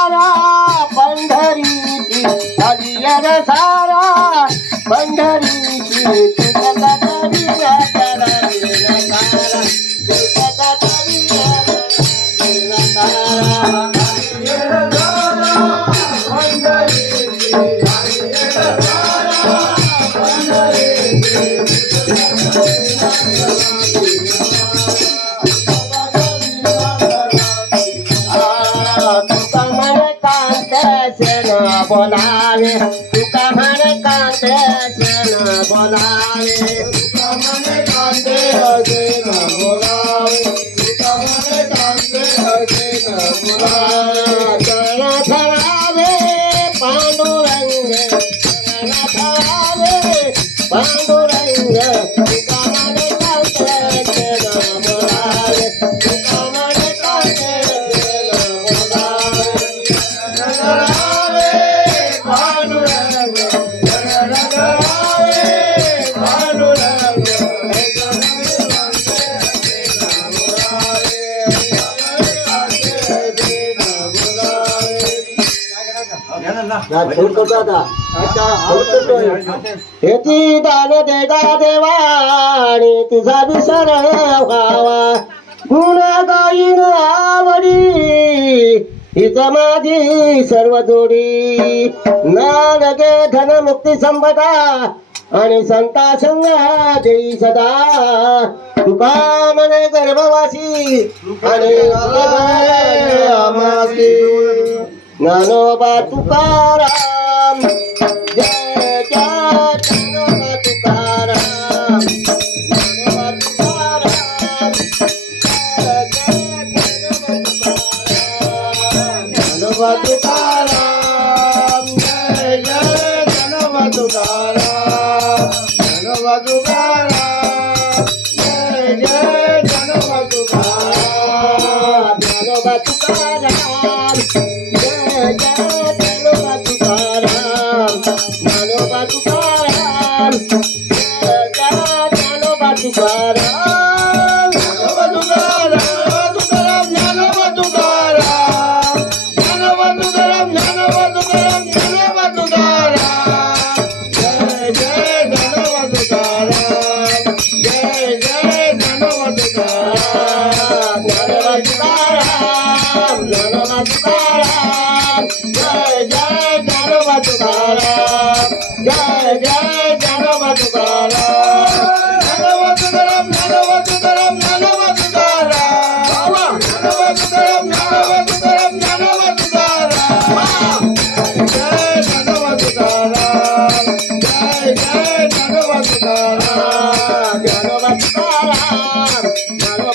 Sarah పండరీకి హరియర Sarah పండరీకి Thank you. બોલાવે તુકા મને કાંદે ન બોલાવે તુકા મને કાંદે હજે ન બોલાવે તુકા મને કાંદે હજે ન બોલાવે તણા ધરાવે પાંડુ રંગે તણા ધરાવે પાંડુ हेची दान देदा देवाणी तुझा विसर व्हावा. गुण गाईन आवडी हिच माझी सर्व जोडी नान गे धन मुक्ती संपदा आणि संता संग देई सदा. तुका म्हणे गर्भवासी आणि ज्ञानोबा तुकाराम जय जय ज्ञानोबा तुकाराम ज्ञानोबा तुकाराम जय जय ज्ञानोबा तुकाराम जय जय ज्ञानोबा तुकाराम ज्ञानोबा तुकाराम जय जय ज्ञानोबा तुकाराम ज्ञानोबा तुकाराम yeah.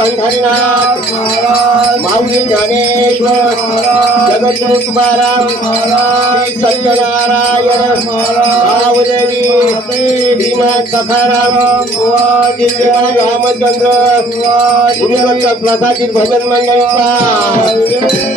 पंढरीनाथ माऊली ज्ञानेश्वर जगद्गुरु तुकाराम श्री सत्यनारायण रावदेवी श्रीनाथ सखाराम रामचंद्र गुरुदत्त प्रसादित भजन मंडळीचा